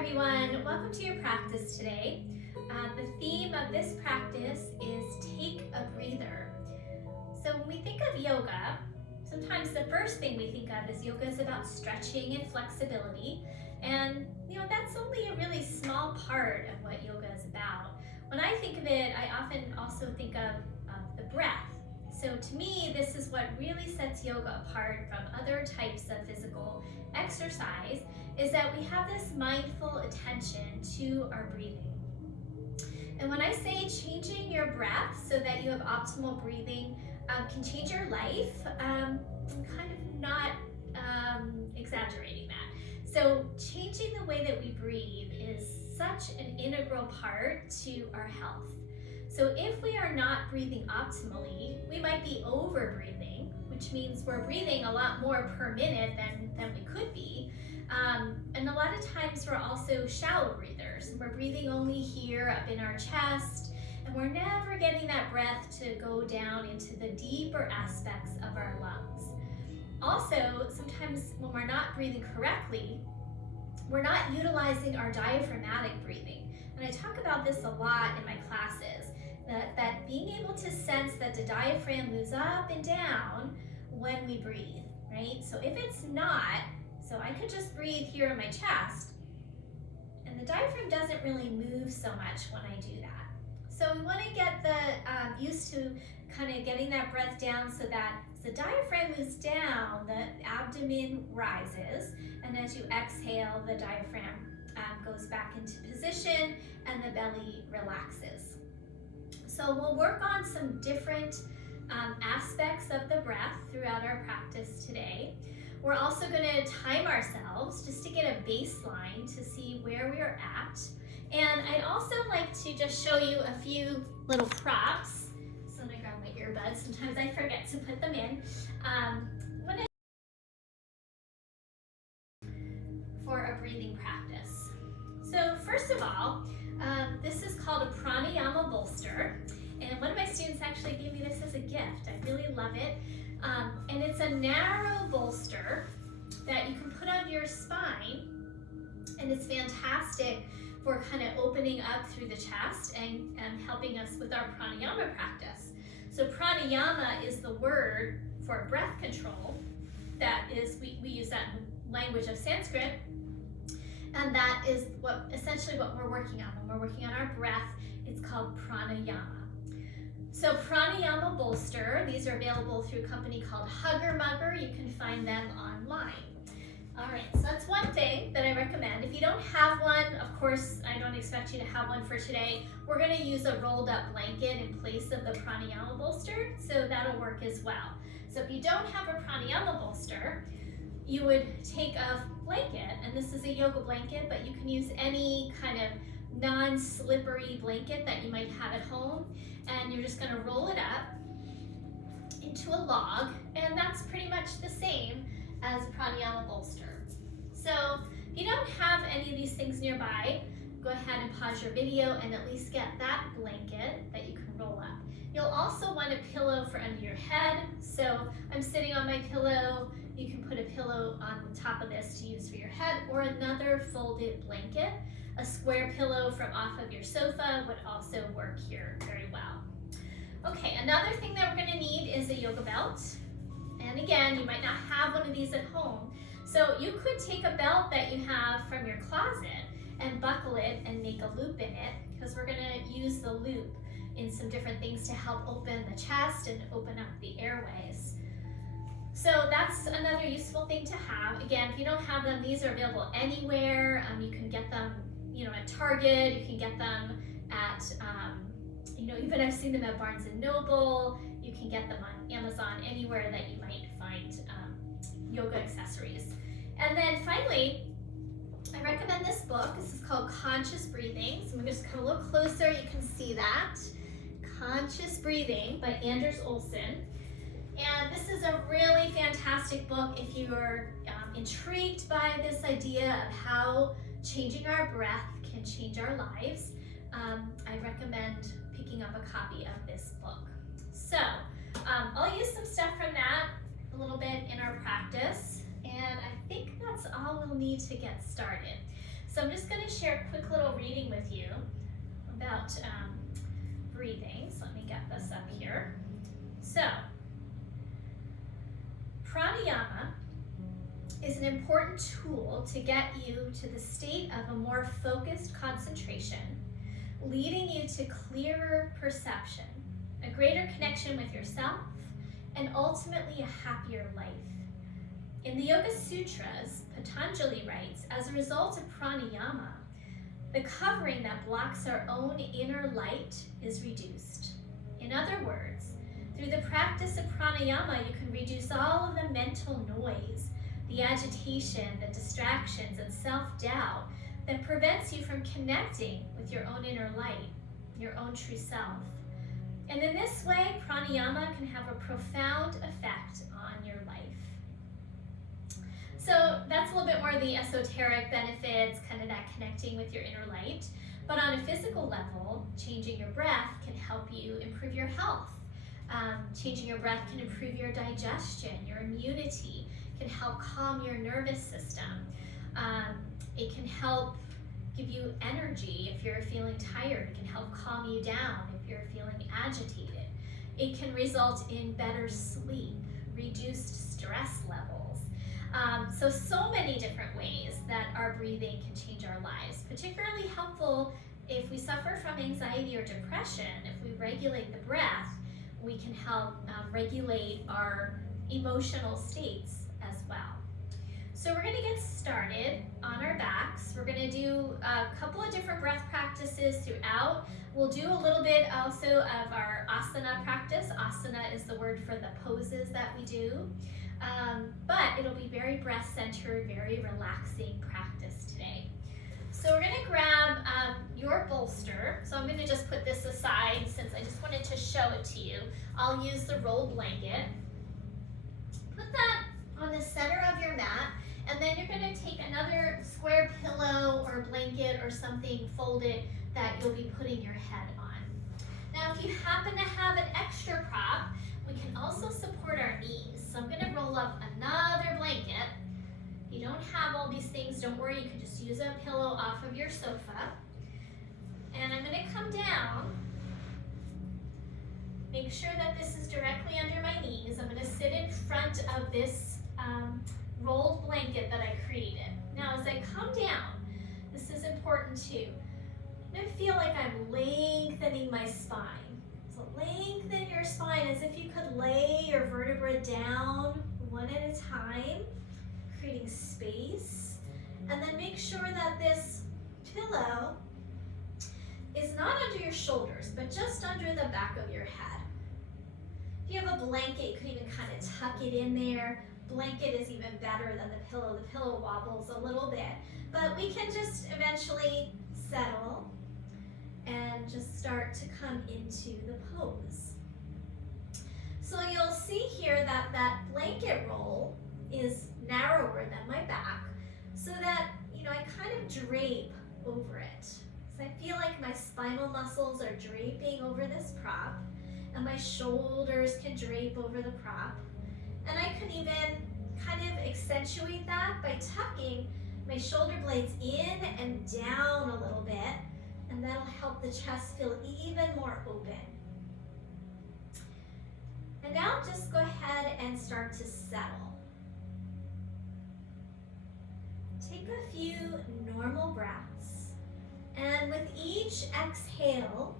everyone, welcome to your practice today. The theme of this practice is take a breather. So when we think of yoga, sometimes the first thing we think of is yoga is about stretching and flexibility. And that's only a really small part of what yoga is about. When I think of it, I often also think of the breath. So to me, this is what really sets yoga apart from other types of physical exercise, is that we have this mindful attention to our breathing. And when I say changing your breath so that you have optimal breathing can change your life, I'm kind of not exaggerating that. So changing the way that we breathe is such an integral part to our health. So if we are not breathing optimally, we might be over breathing, which means we're breathing a lot more per minute than we could be. And a lot of times we're also shallow breathers. We're breathing only here up in our chest, and we're never getting that breath to go down into the deeper aspects of our lungs. Also, sometimes when we're not breathing correctly, we're not utilizing our diaphragmatic breathing. And I talk about this a lot in my classes, that being able to sense that the diaphragm moves up and down when we breathe, right? So if it's not, so I could just breathe here in my chest, and the diaphragm doesn't really move so much when I do that. So we want to get used to kind of getting that breath down so that as the diaphragm moves down, the abdomen rises, and as you exhale, the diaphragm goes back into position and the belly relaxes. So we'll work on some different aspects of the breath throughout our practice today. We're also going to time ourselves just to get a baseline to see where we are at. And I'd also like to just show you a few little props. So I'm going to grab my earbuds. Sometimes I forget to put them in. For a breathing practice. So first of all, this is called a pranayama bolster. And one of my students actually gave me this as a gift. I really love it. And it's a narrow bolster that you can put on your spine, and it's fantastic for kind of opening up through the chest and helping us with our pranayama practice. So pranayama is the word for breath control. That is, we use that in language of Sanskrit, and that is essentially what we're working on. When we're working on our breath, it's called pranayama. So pranayama bolster, these are available through a company called Hugger Mugger. You can find them online. All right, so that's one thing that I recommend. If you don't have one, of course, I don't expect you to have one for today. We're going to use a rolled up blanket in place of the pranayama bolster, so that'll work as well. So if you don't have a pranayama bolster, you would take a blanket, and this is a yoga blanket, but you can use any kind of non-slippery blanket that you might have at home, and you're just going to roll it up into a log, and that's pretty much the same as a pranayama bolster. So if you don't have any of these things nearby, go ahead and pause your video and at least get that blanket that you can roll up. You'll also want a pillow for under your head. So I'm sitting on my pillow. You can put a pillow on the top of this to use for your head, or another folded blanket. A square pillow from off of your sofa would also work here very well. Okay, another thing that we're going to need is a yoga belt. And again, you might not have one of these at home. So you could take a belt that you have from your closet and buckle it and make a loop in it, because we're going to use the loop in some different things to help open the chest and open up the airways. So that's another useful thing to have. Again, if you don't have them, these are available anywhere. You can get them at Target, you can get them at, even I've seen them at Barnes & Noble, you can get them on Amazon, anywhere that you might find yoga accessories. And then finally, I recommend this book. This is called Conscious Breathing. So I'm going to just come a little closer, you can see that. Conscious Breathing by Anders Olsen. And this is a really fantastic book if you're intrigued by this idea of how changing our breath can change our lives. I recommend picking up a copy of this book. So I'll use some stuff from that a little bit in our practice, and I think that's all we'll need to get started. So I'm just going to share a quick little reading with you about breathing. So let me get this up here. So, pranayama is an important tool to get you to the state of a more focused concentration, leading you to clearer perception, a greater connection with yourself, and ultimately a happier life. In the Yoga Sutras, Patanjali writes, as a result of pranayama, the covering that blocks our own inner light is reduced. In other words, through the practice of pranayama, you can reduce all of the mental noise, the agitation, the distractions, and self-doubt that prevents you from connecting with your own inner light, your own true self. And in this way, pranayama can have a profound effect on your life. So that's a little bit more of the esoteric benefits, kind of that connecting with your inner light. But on a physical level, changing your breath can help you improve your health. Changing your breath can improve your digestion, your immunity, can help calm your nervous system. It can help give you energy if you're feeling tired. It can help calm you down if you're feeling agitated. It can result in better sleep, reduced stress levels. So many different ways that our breathing can change our lives. Particularly helpful if we suffer from anxiety or depression. If we regulate the breath, we can help regulate our emotional states as well. So we're going to get started on our backs. We're going to do a couple of different breath practices throughout. We'll do a little bit also of our asana practice. Asana is the word for the poses that we do. But it'll be very breath-centered, very relaxing practice today. So we're going to grab your bolster. So I'm going to just put this aside since I just wanted to show it to you. I'll use the rolled blanket. Put that on the center of your mat, and then you're going to take another square pillow or blanket or something folded that you'll be putting your head on. Now, if you happen to have an extra prop, we can also support our knees. So I'm going to roll up another blanket. If you don't have all these things, don't worry, you can just use a pillow off of your sofa. And I'm going to come down. Make sure that this is directly under my knees. I'm going to sit in front of this rolled blanket that I created. Now, as I come down, this is important too. I'm going to feel like I'm lengthening my spine. So lengthen your spine as if you could lay your vertebra down one at a time, creating space. And then make sure that this pillow is not under your shoulders, but just under the back of your head. If you have a blanket, you can even kind of tuck it in there. Blanket is even better than the pillow. The pillow wobbles a little bit, but we can just eventually settle and just start to come into the pose. So you'll see here that that blanket roll is narrower than my back, so that, I kind of drape over it. So I feel like my spinal muscles are draping over this prop, and my shoulders can drape over the prop. And I can even kind of accentuate that by tucking my shoulder blades in and down a little bit, and that'll help the chest feel even more open. And now just go ahead and start to settle. Take a few normal breaths, and with each exhale,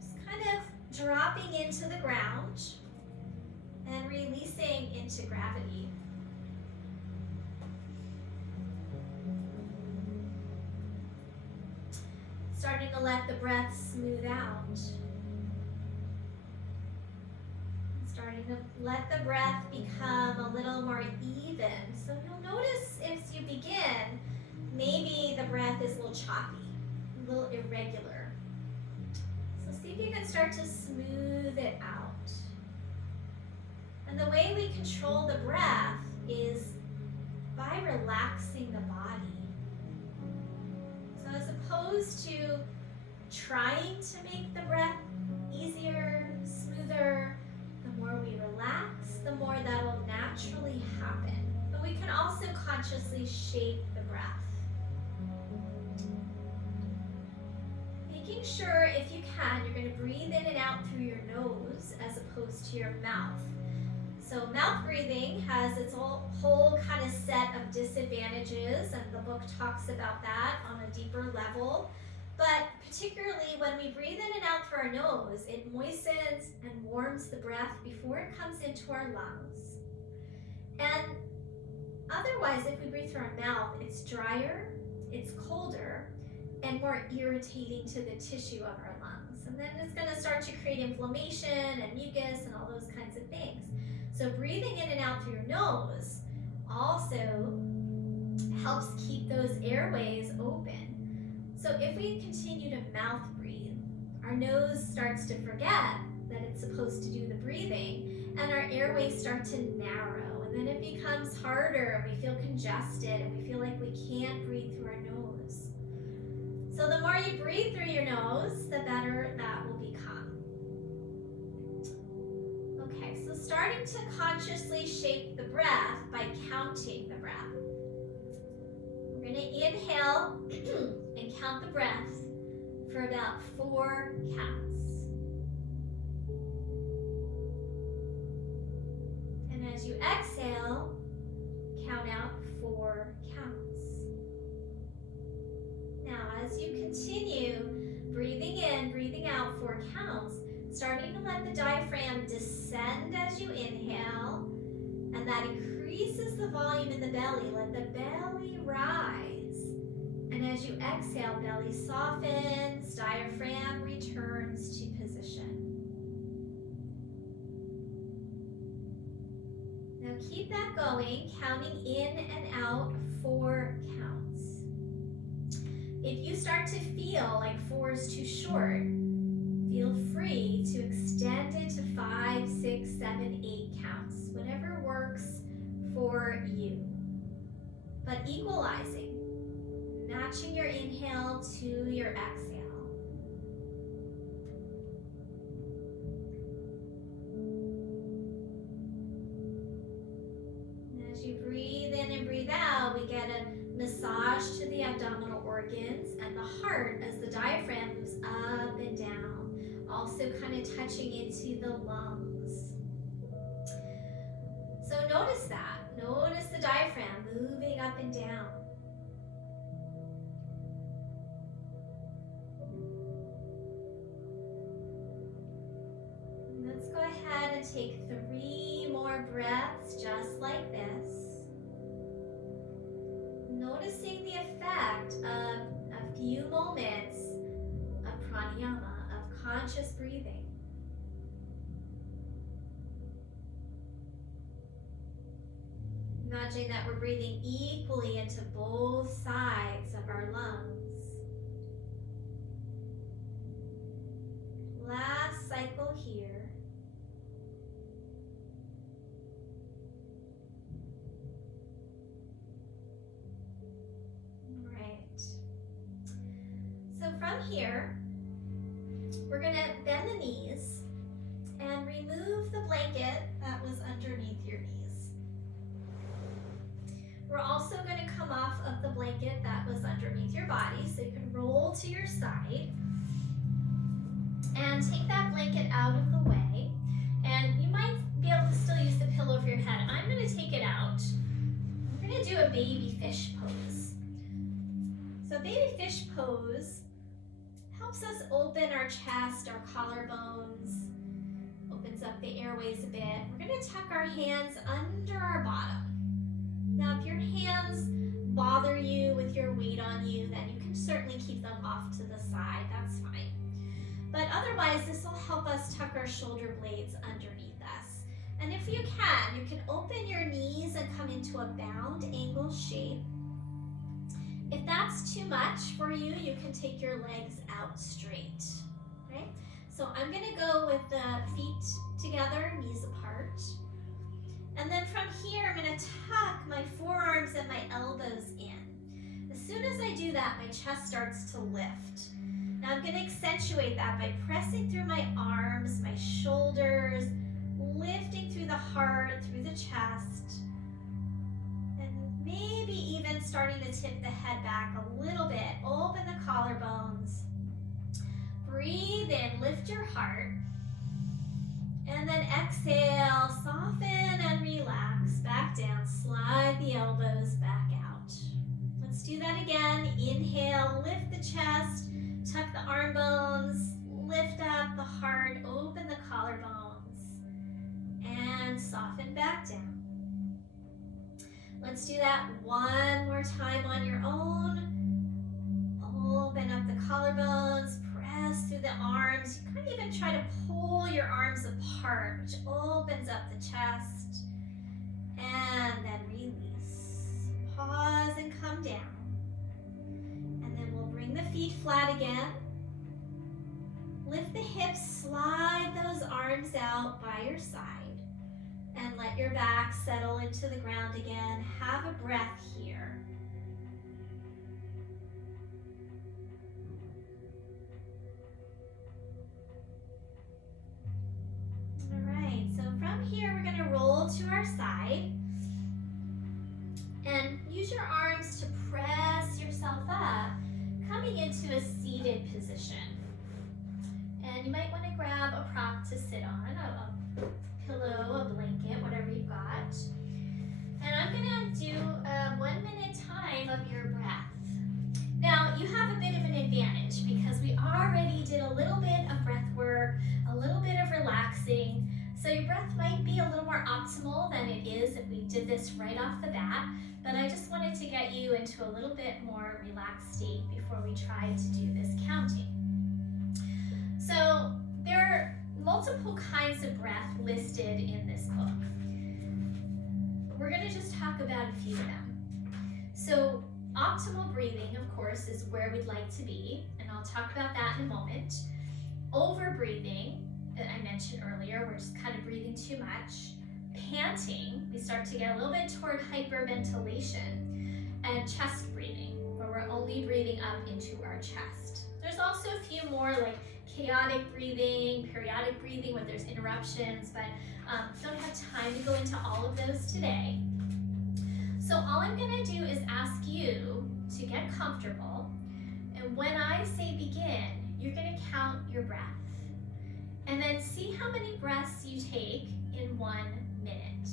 just kind of dropping into the ground and releasing into gravity. Starting to let the breath smooth out. Starting to let the breath become a little more even. So you'll notice as you begin, maybe the breath is a little choppy, a little irregular. So see if you can start to smooth it out. And the way we control the breath is by relaxing the body. So as opposed to trying to make the breath easier, smoother, the more we relax, the more that will naturally happen. But we can also consciously shape the breath. making sure, if you can, you're going to breathe in and out through your nose as opposed to your mouth. So mouth breathing has its whole kind of set of disadvantages, and the book talks about that on a deeper level. But particularly when we breathe in and out through our nose, it moistens and warms the breath before it comes into our lungs. And otherwise, if we breathe through our mouth, it's drier, it's colder, and more irritating to the tissue of our lungs. And then it's going to start to create inflammation and mucus and all those kinds of things. So breathing in and out through your nose also helps keep those airways open. So if we continue to mouth breathe, our nose starts to forget that it's supposed to do the breathing, and our airways start to narrow, and then it becomes harder, and we feel congested, and we feel like we can't breathe through our nose. So the more you breathe through your nose, the better that will become. Okay, so starting to consciously shape the breath by counting the breath. We're going to inhale and count the breath for about 4 counts. And as you exhale, count out 4 counts. Now, as you continue breathing in, breathing out 4 counts, starting to let the diaphragm descend as you inhale, and that increases the volume in the belly. Let the belly rise. And as you exhale, belly softens, diaphragm returns to position. Now keep that going, counting in and out 4 counts. If you start to feel like 4 is too short, feel free to extend it to 5, 6, 7, 8 counts, whatever works for you. But equalizing, matching your inhale to your exhale. And as you breathe in and breathe out, we get a massage to the abdominal organs and the heart as the diaphragm moves up and down, also kind of touching into the lungs. So notice that. Notice the diaphragm moving up and down. Let's go ahead and take 3 more breaths just like this. Noticing the effect of a few moments of pranayama, of conscious breathing. Imagine that we're breathing equally into both sides of our lungs. Last cycle here. Right. So from here, we're going to bend the knees and remove the blanket that was underneath your knees. We're also going to come off of the blanket that was underneath your body, so you can roll to your side and take that blanket out of the way. And you might be able to still use the pillow for your head. I'm going to take it out. We're going to do a baby fish pose. So baby fish pose helps us open our chest, our collarbones, opens up the airways a bit. We're going to tuck our hands under our bottom. Now, if your hands bother you with your weight on you, then you can certainly keep them off to the side. That's fine. But otherwise, this will help us tuck our shoulder blades underneath us. And if you can open your knees and come into a bound angle shape. If that's too much for you, you can take your legs out straight. Okay? So I'm going to go with the feet together, knees apart. And then from here, I'm going to tuck my forearms and my elbows in. As soon as I do that, my chest starts to lift. Now I'm going to accentuate that by pressing through my arms, my shoulders, lifting through the heart, through the chest, and maybe even starting to tip the head back a little bit. Open the collarbones. breathe in, lift your heart. And then exhale, soften and relax. Back down, slide the elbows back out. Let's do that again. Inhale, lift the chest, tuck the arm bones, lift up the heart, open the collarbones, and soften back down. Let's do that one more time on your own. Open up the collarbones, press through the arms. You can even try to pull your arms apart, which opens up the chest. And then release. Pause and come down. And then we'll bring the feet flat again. Lift the hips, slide those arms out by your side. And let your back settle into the ground again. Have a breath here. All right, so from here we're going to roll to our side. And use your arms to press yourself up, coming into a seated position. And you might want to grab a prop to sit on, a pillow, a blanket, whatever you've got. And I'm going to do a 1 minute time of your breath. Now, you have a bit of an advantage because we already did a little bit of breath work, a little bit of relaxing. So your breath might be a little more optimal than it is if we did this right off the bat. But I just wanted to get you into a little bit more relaxed state before we try to do this counting. So there are multiple kinds of breath listed in this book. We're going to just talk about a few of them. So optimal breathing, of course, is where we'd like to be, and I'll talk about that in a moment. Over breathing, that I mentioned earlier, we're just kind of breathing too much. Panting, we start to get a little bit toward hyperventilation. And chest breathing, where we're only breathing up into our chest. There's also a few more like chaotic breathing, periodic breathing where there's interruptions, but don't have time to go into all of those today. So all I'm going to do is ask you to get comfortable, and when I say begin, you're going to count your breath. And then see how many breaths you take in 1 minute.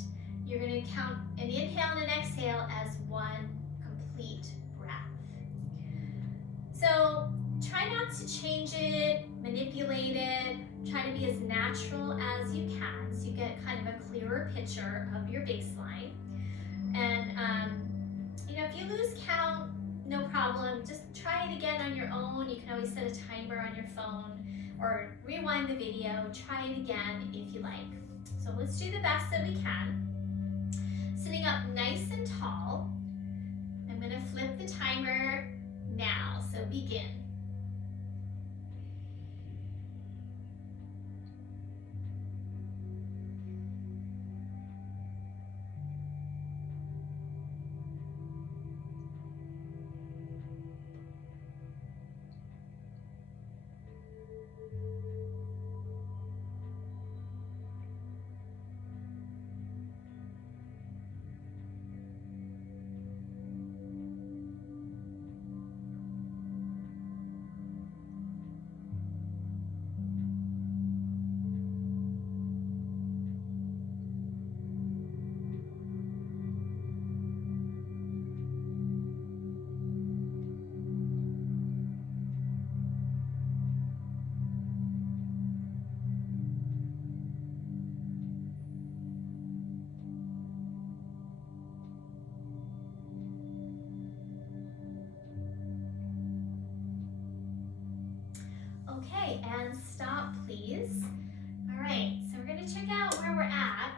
You're going to count an inhale and an exhale as one complete breath. So try not to change it, manipulate it, try to be as natural as you can so you get kind of a clearer picture of your baseline. And if you lose count, no problem. Just try it again on your own. You can always set a timer on your phone or rewind the video. Try it again if you like. So let's do the best that we can. Sitting up nice and tall. I'm going to flip the timer now, so begin. Okay, and stop, please. All right, so we're going to check out where we're at.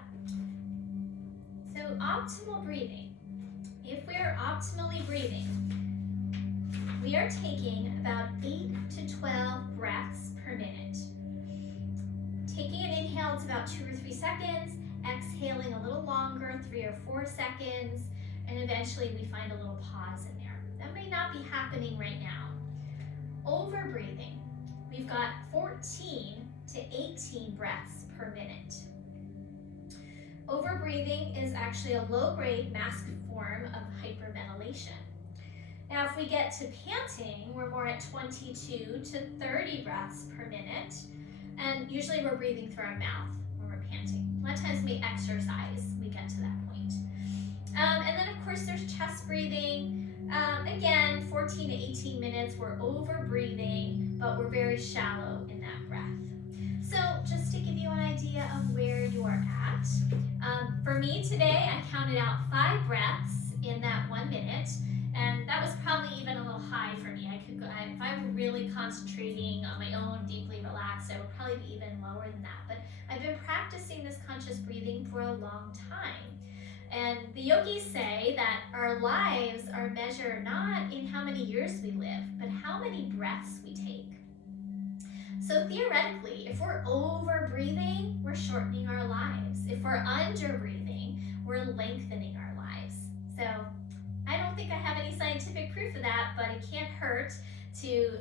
So optimal breathing. If we are optimally breathing, we are taking about 8 to 12 breaths per minute. Taking an inhale, it's about 2 or 3 seconds. Exhaling a little longer, 3 or 4 seconds. And eventually we find a little pause in there. That may not be happening right now. Over breathing. We've got 14 to 18 breaths per minute. Overbreathing is actually a low-grade masked form of hyperventilation. Now, if we get to panting, we're more at 22 to 30 breaths per minute. And usually we're breathing through our mouth when we're panting. A lot of times we exercise, we get to that point. And then of course there's chest breathing. Again, 14 to 18 minutes, we're over breathing, but we're very shallow in that breath. So just to give you an idea of where you are at, for me today, I counted out 5 breaths in that 1 minute, and that was probably even a little high for me. If I were really concentrating on my own, deeply relaxed, I would probably be even lower than that. But I've been practicing this conscious breathing for a long time. And the yogis say that our lives are measured not in how many years we live, but how many breaths we take. So theoretically, if we're over breathing, we're shortening our lives. If we're under breathing, we're lengthening our lives. So I don't think I have any scientific proof of that, but it can't hurt to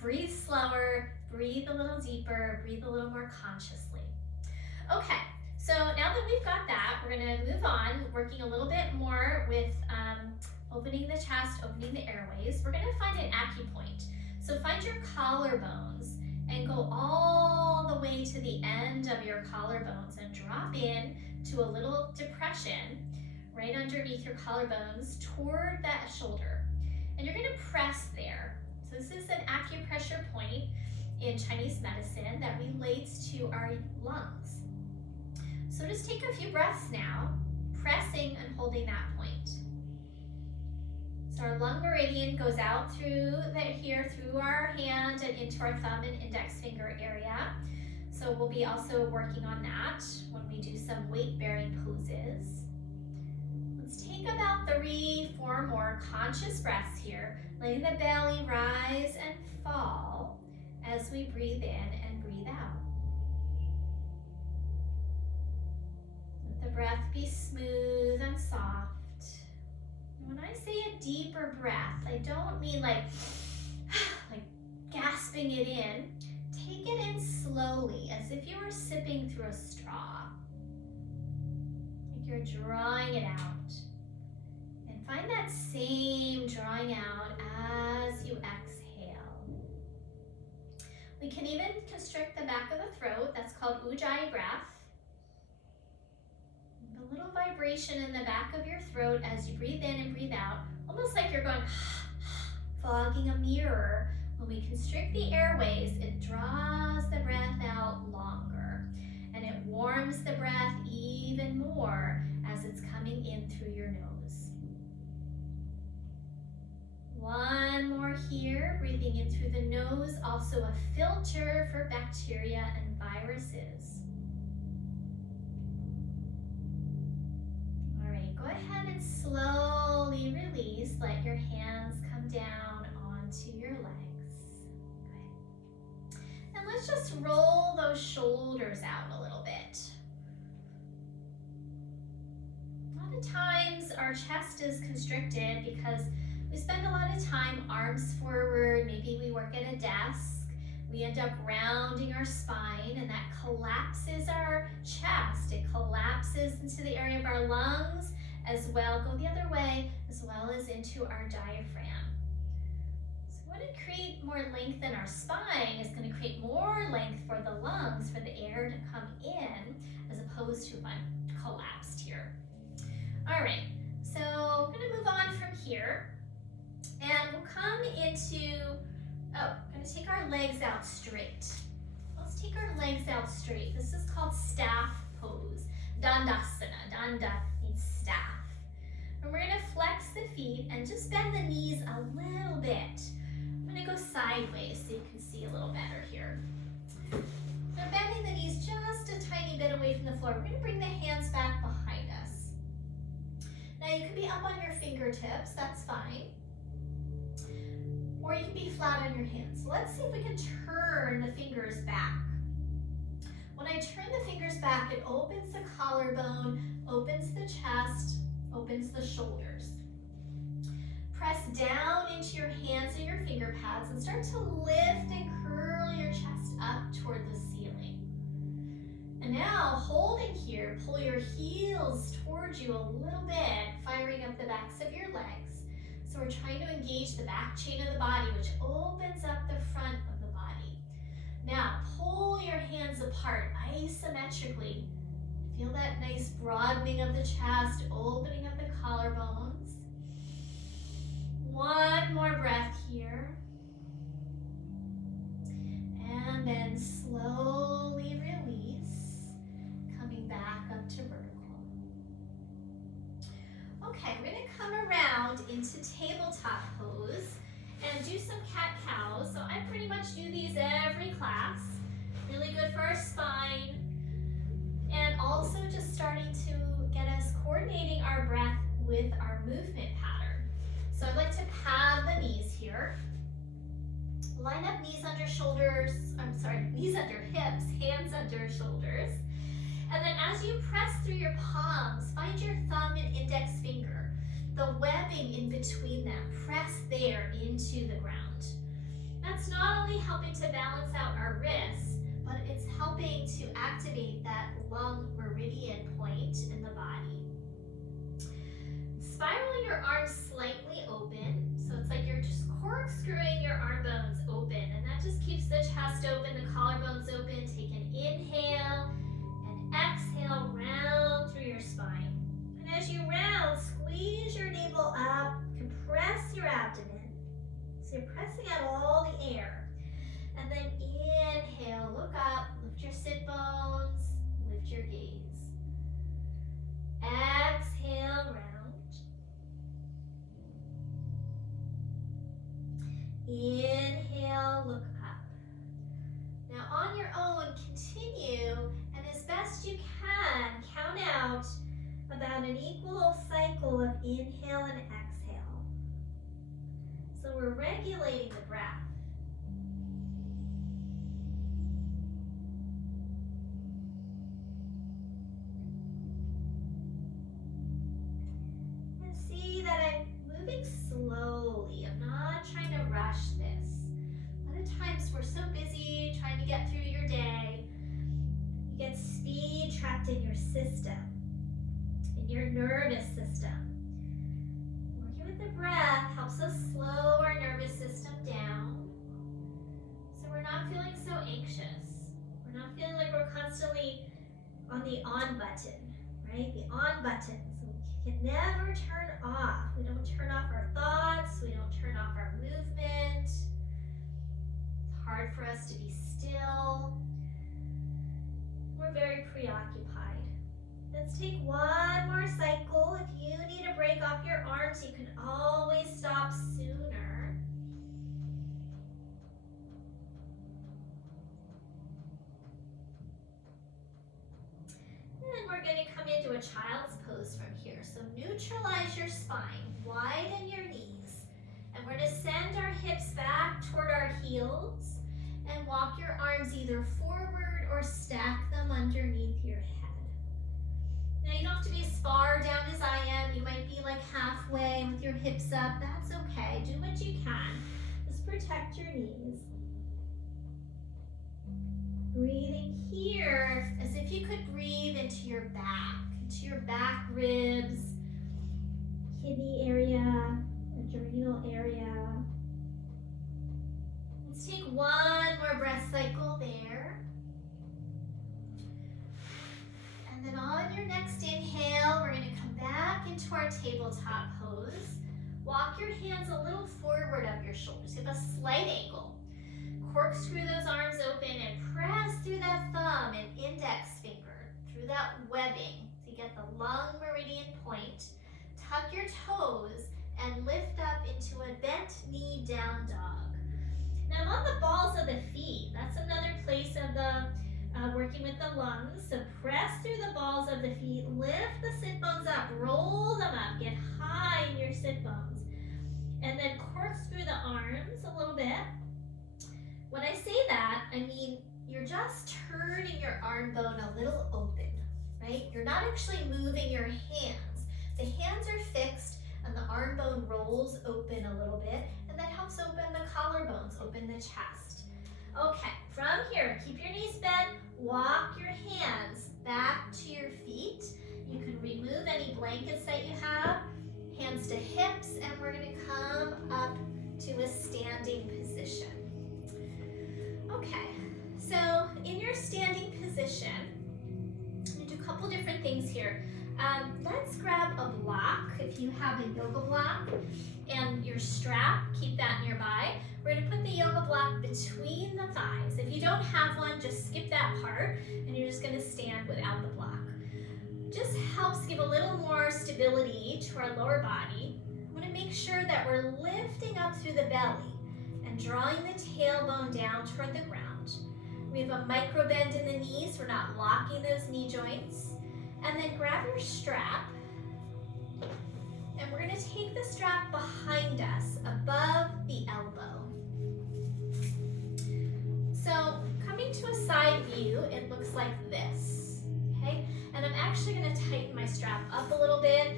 breathe slower, breathe a little deeper, breathe a little more consciously. Okay, so now that we've got that, we're gonna move on, working a little bit more with opening the chest, opening the airways. We're gonna find an acupoint. So find your collarbones and go all the way to the end of your collarbones and drop in to a little depression right underneath your collarbones toward that shoulder. And you're gonna press there. So this is an acupressure point in Chinese medicine that relates to our lungs. So just take a few breaths now, pressing and holding that point. So our lung meridian goes out through here, through our hand and into our thumb and index finger area. So we'll be also working on that when we do some weight-bearing poses. Let's take about 3-4 more conscious breaths here, letting the belly rise and fall as we breathe in and breathe out. Let the breath be smooth and soft. When I say a deeper breath, I don't mean like gasping it in. Take it in slowly, as if you were sipping through a straw. Like you're drawing it out. And find that same drawing out as you exhale. We can even constrict the back of the throat. That's called Ujjayi breath. A little vibration in the back of your throat as you breathe in and breathe out, almost like you're going fogging a mirror. When we constrict the airways, it draws the breath out longer, and it warms the breath even more as it's coming in through your nose. One more here, breathing in through the nose, also a filter for bacteria and viruses. Go ahead and slowly release. Let your hands come down onto your legs. Good. And let's just roll those shoulders out a little bit. A lot of times our chest is constricted because we spend a lot of time arms forward. Maybe we work at a desk. We end up rounding our spine, and that collapses our chest. It collapses into the area of our lungs as well, go the other way, as well as into our diaphragm. So what to create more length in our spine is going to create more length for the lungs, for the air to come in, as opposed to collapsed here. All right, so I'm going to move on from here, and we'll come into, I'm going to take our legs out straight. Let's take our legs out straight. This is called staff pose, Dandasana. Danda means staff. And we're going to flex the feet and just bend the knees a little bit. I'm going to go sideways so you can see a little better here. So bending the knees just a tiny bit away from the floor. We're going to bring the hands back behind us. Now you can be up on your fingertips, that's fine. Or you can be flat on your hands. So let's see if we can turn the fingers back. When I turn the fingers back, it opens the collarbone, opens the chest, opens the shoulders. Press down into your hands and your finger pads and start to lift and curl your chest up toward the ceiling. And now, holding here, pull your heels towards you a little bit, firing up the backs of your legs. So we're trying to engage the back chain of the body, which opens up the front of the body. Now, pull your hands apart isometrically. Feel that nice broadening of the chest, opening of the collarbones. One more breath here. And then slowly release, coming back up to vertical. Okay, we're gonna come around into tabletop pose and do some cat-cows. So I pretty much do these every class. Really good for our spine. And also just starting to get us coordinating our breath with our movement pattern. So I like to pad the knees here. Line up knees under shoulders, knees under hips, hands under shoulders. And then as you press through your palms, find your thumb and index finger, the webbing in between them, press there into the ground. That's not only helping to balance out our wrists, but it's helping to activate that lung meridian point in the body. Spiral your arms slightly open, so it's like you're just corkscrewing your arm bones open, and that just keeps the chest open, the collarbones open. Take an inhale and exhale, round through your spine. And as you round, squeeze your navel up, compress your abdomen. So you're pressing out all the air. And then inhale, look up, lift your sit bones, lift your gaze. Exhale, round. Inhale, look up. Now on your own, continue, and as best you can, count out about an equal cycle of inhale and exhale. So we're regulating the breath. And see that I'm moving slowly. I'm not trying to rush this. A lot of times we're so busy trying to get through your day, you get speed trapped in your system, in your nervous system. Working with the breath helps us slow our nervous system down, so we're not feeling so anxious. We're not feeling like we're constantly on the on button, right? The on button. So we can never turn off. We don't turn off our thoughts. We don't turn off our movement. It's hard for us to be still. We're very preoccupied. Let's take one more cycle. If you need to break off your arms, you can always stop sooner. And we're going to come into a child's pose from here. So neutralize your spine, widen your knees, and we're going to send our hips back toward our heels and walk your arms either forward or stack them underneath your head. Now you don't have to be as far down as I am. You might be like halfway with your hips up. That's okay. Do what you can. Just protect your knees. Breathing here as if you could breathe into your back ribs, kidney area, adrenal area. Let's take one more breath cycle there. And then on your next inhale, we're going to come back into our tabletop pose. Walk your hands a little forward of your shoulders. Give a slight angle. Corkscrew those arms open and press through that thumb and index finger, through that webbing to get the lung meridian point. Tuck your toes and lift up into a bent knee down dog. Now I'm on the balls of the feet. That's another place of the working with the lungs. So press through the balls of the feet, lift the sit bones up, roll them up, get high in your sit bones, and then corkscrew the arms a little bit. When I say that, I mean you're just turning your arm bone a little open, right? You're not actually moving your hands. The hands are fixed and the arm bone rolls open a little bit, and that helps open the collarbones, open the chest. Okay, from here, keep your knees bent, walk your hands back to your feet. You can remove any blankets that you have, hands the hips, and we're going to come up to a standing position. Okay, so in your standing position, I'm going to do a couple different things here. Let's grab a block, if you have a yoga block, and your strap, keep that nearby. We're going to put the yoga block between the thighs. If you don't have one, just skip that part, and you're just going to stand without the block. Just helps give a little more stability to our lower body. I want to make sure that we're lifting up through the belly and drawing the tailbone down toward the ground. We have a micro bend in the knees. We're not locking those knee joints. And then grab your strap, and we're going to take the strap behind us, above the elbow. So coming to a side view, it looks like this, okay? And I'm actually going to tighten my strap up a little bit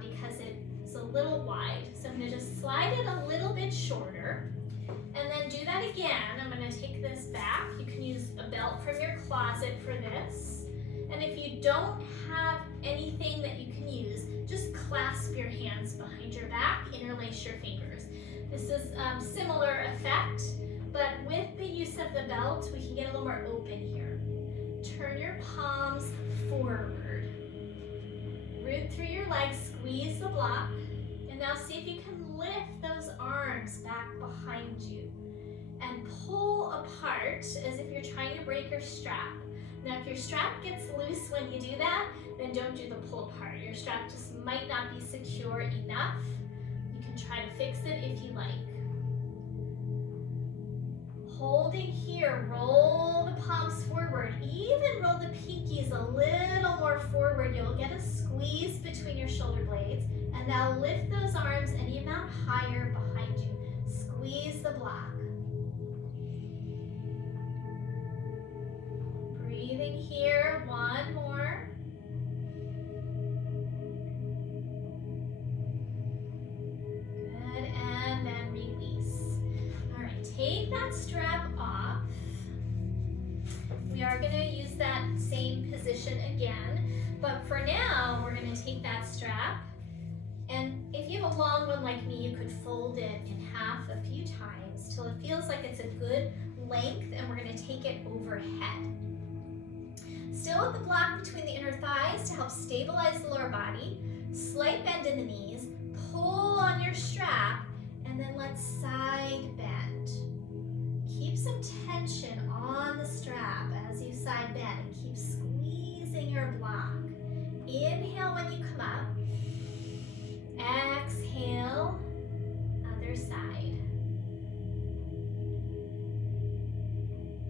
because it's a little wide. So I'm going to just slide it a little bit shorter, and then do that again. I'm going to take this back. You can use a belt from your closet for this. And if you don't have anything that you can use, just clasp your hands behind your back, interlace your fingers. This is similar effect, but with the use of the belt, we can get a little more open here. Turn your palms forward. Root through your legs, squeeze the block, and now see if you can lift those arms back behind you and pull apart as if you're trying to break your strap. Now, if your strap gets loose when you do that, then don't do the pull apart. Your strap just might not be secure enough. You can try to fix it if you like. Holding here, roll the palms forward. Even roll the pinkies a little more forward. You'll get a squeeze between your shoulder blades. And now lift those arms any amount higher behind you. Squeeze the block. Breathing here, one more. Good, and then release. All right, take that strap off. We are going to use that same position again, but for now, we're going to take that strap, and if you have a long one like me, you could fold it in half a few times till it feels like it's a good length, and we're going to take it overhead. Still with the block between the inner thighs to help stabilize the lower body. Slight bend in the knees. Pull on your strap, and then let's side bend. Keep some tension on the strap as you side bend, and keep squeezing your block. Inhale when you come up. Exhale, other side.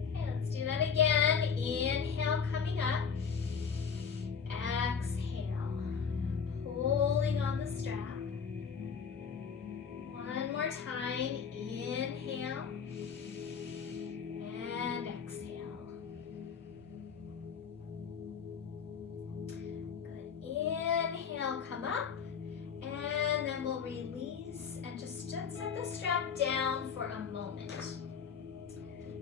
Okay, let's do that again. Inhale, coming up. Exhale, pulling on the strap. One more time. Inhale and exhale. Good. Inhale, come up. And then we'll release and just set the strap down for a moment.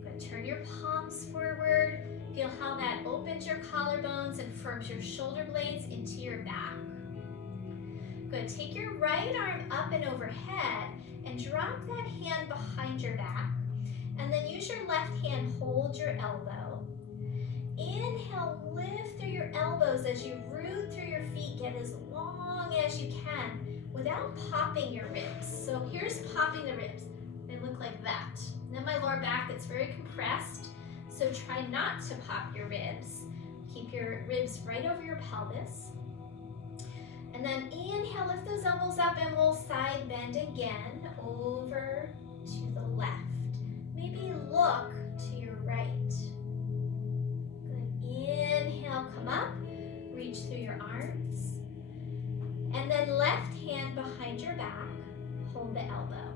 Good. Turn your palms forward. Feel how that opens your collarbones and firms your shoulder blades into your back. Good. Take your right arm up and overhead and drop that hand behind your back. And then use your left hand, hold your elbow. Inhale, lift through your elbows as you root through your feet. Get as long as you can without popping your ribs. So here's popping the ribs. They look like that. And then my lower back that's very compressed. So try not to pop your ribs. Keep your ribs right over your pelvis. And then inhale, lift those elbows up, and we'll side bend again over to the left. Maybe look to your right. Good. Inhale, come up, reach through your arms. And then left hand behind your back, hold the elbow.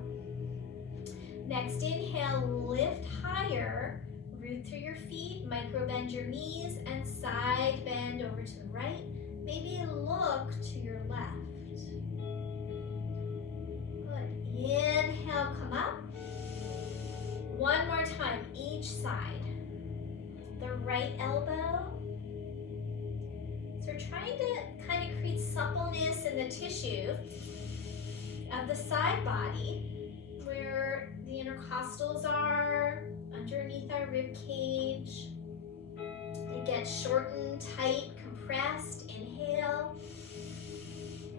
Next inhale, lift higher, root through your feet, micro bend your knees, and side bend over to the right. Maybe look to your left. Good. Inhale, come up. One more time, each side. The right elbow. So we're trying to kind of create suppleness in the tissue. of the side body where the intercostals are, underneath our rib cage. They get shortened, tight, compressed. Inhale.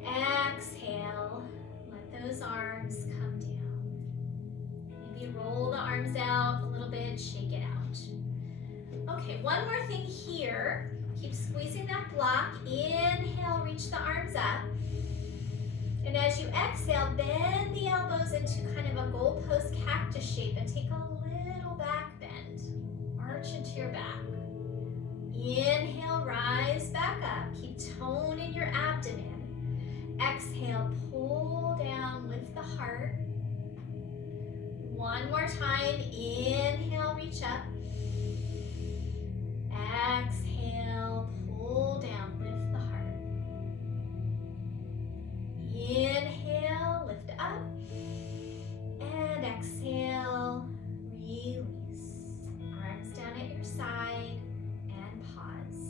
Exhale. Let those arms come down. Maybe roll the arms out a little bit, shake it out. Okay, one more thing here. Keep squeezing that block. Inhale, reach the arms up. And as you exhale, bend the elbows into kind of a goalpost cactus shape and take a little back bend. Arch into your back. Inhale, rise back up. Keep tone in your abdomen. Exhale, pull down, lift the heart. One more time. Inhale, reach up. Exhale, pull down, lift the heart. Inhale, lift up. And exhale, release. Arms down at your side and pause.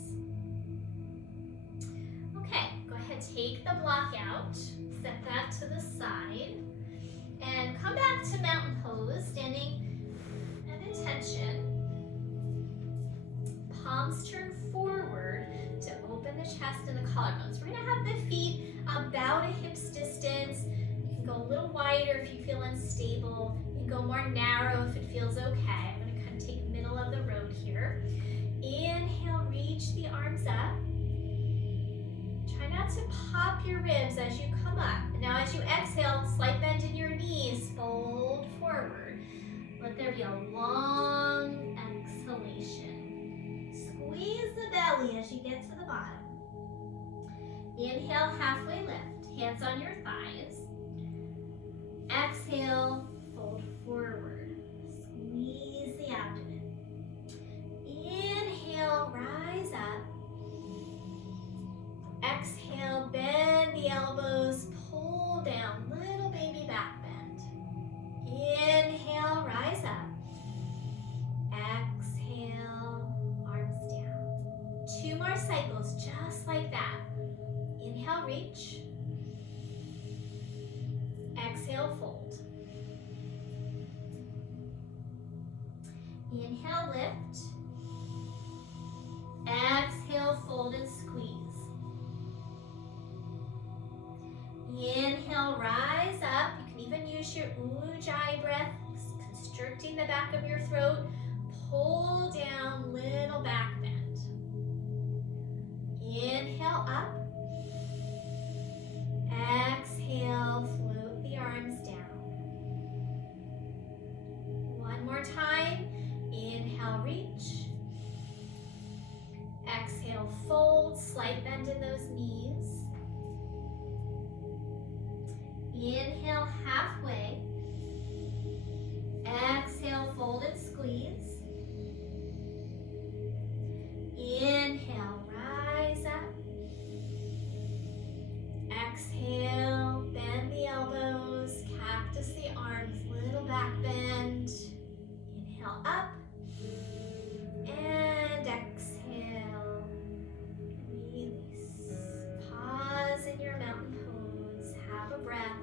Okay, go ahead, take the block out. Set that to the side. And come back to mountain pose, standing at attention. Palms turn forward to open the chest and the collarbones. We're going to have the feet about a hip's distance. You can go a little wider if you feel unstable. You can go more narrow if it feels okay. I'm going to kind of take middle of the road here. Inhale, reach the arms up. Try not to pop your ribs as you come up. Now as you exhale, slight bend in your knees, fold forward. Let there be a long exhalation. Squeeze the belly as you get to the bottom. Inhale, halfway lift, hands on your thighs. Exhale, fold forward. Squeeze the abdomen. Inhale, rise up. Exhale, bend the elbows, pull down, little baby back bend. Inhale, rise up. Exhale, arms down. 2 more cycles, just like that. Inhale, reach. Exhale, fold. Inhale, lift. Exhale, fold and squeeze. Inhale, rise up. You can even use your Ujjayi breath, constricting the back of your throat. Pull down, little back bend. Inhale, up. Exhale, float the arms down. One more time. Inhale, reach. Exhale, fold, slight bend in those knees. Inhale, halfway. Exhale, fold and squeeze. Inhale, rise up. Exhale, bend the elbows, cactus the arms, little back bend. Inhale, up. And exhale, release. Pause in your mountain pose, have a breath.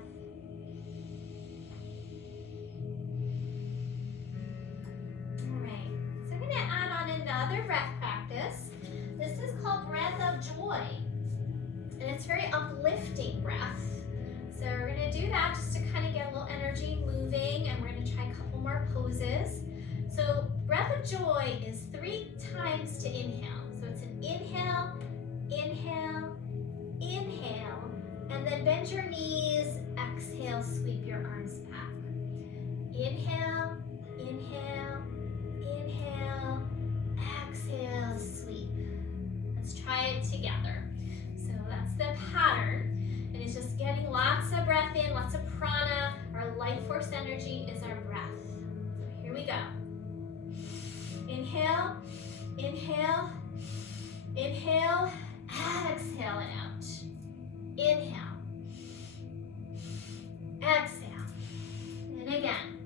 Alright, so I'm going to add on another breath practice. This is called Breath of Joy. And it's very uplifting breath. So we're going to do that just to kind of get a little energy moving, and we're going to try a couple more poses. So Breath of Joy is 3 times to inhale. So it's an inhale, inhale, inhale, and then bend your knees, exhale, sweep your arms back. Inhale, inhale, inhale, exhale, sweep. Let's try it together. So that's the pattern, and it's just getting lots of breath in, lots of prana. Our life force energy is our breath. So here we go. Inhale, inhale, inhale, exhale it out. Inhale, exhale, and again.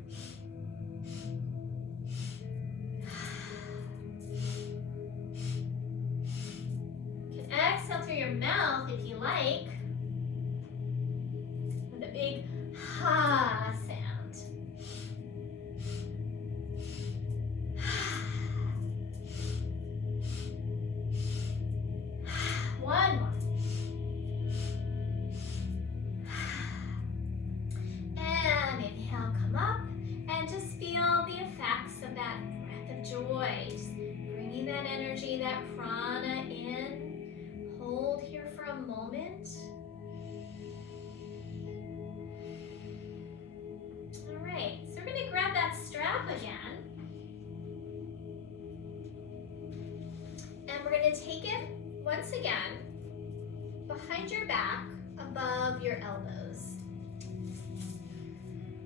that energy, that prana in. Hold here for a moment. All right, so we're going to grab that strap again. And we're going to take it once again behind your back, above your elbows.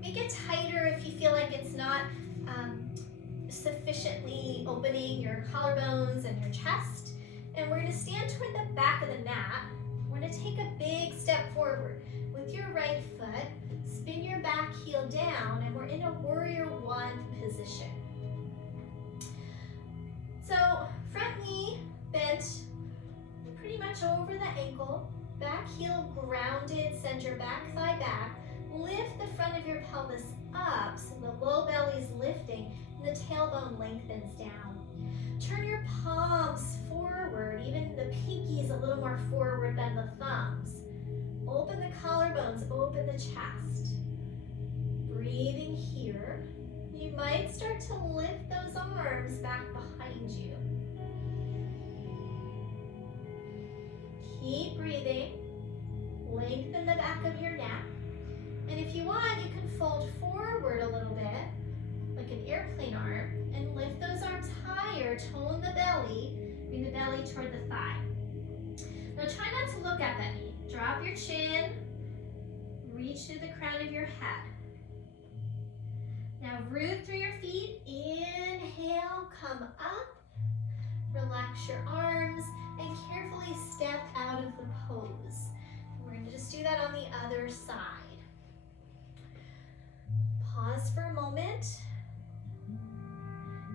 Make it tighter if you feel like it's not sufficiently opening your collarbones and your chest. And we're going to stand toward the back of the mat. We're going to take a big step forward with your right foot. Spin your back heel down, and we're in a warrior one position. So front knee bent pretty much over the ankle, back heel grounded, send your back thigh back. Lift the front of your pelvis up so the low belly is lifting and the tailbone lengthens down. Turn your palms forward, even the pinkies a little more forward than the thumbs. Open the collarbones, open the chest. Breathing here. You might start to lift those arms back behind you. Keep breathing. Lengthen the back of your neck. And if you want, you can fold forward a little bit, like an airplane arm, and lift those arms higher, tone the belly, bring the belly toward the thigh. Now try not to look at that knee. Drop your chin, reach through the crown of your head. Now root through your feet, inhale, come up, relax your arms, and carefully step out of the pose. We're going to just do that on the other side. Pause for a moment.